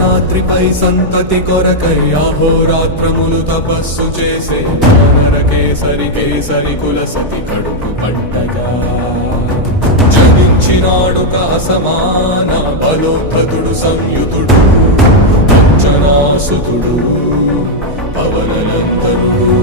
అంజనాద్రిపై సంతతి కొరకై అహోరాత్రములు తపస్సు చేసే వానర కేసరి కేసరి కుల సతి కడుపు పట్టగా జనించినాడు సమాన బలోద్ధతుడు సంయుతుడు అంజనాసుతుడు పవననందనుడు.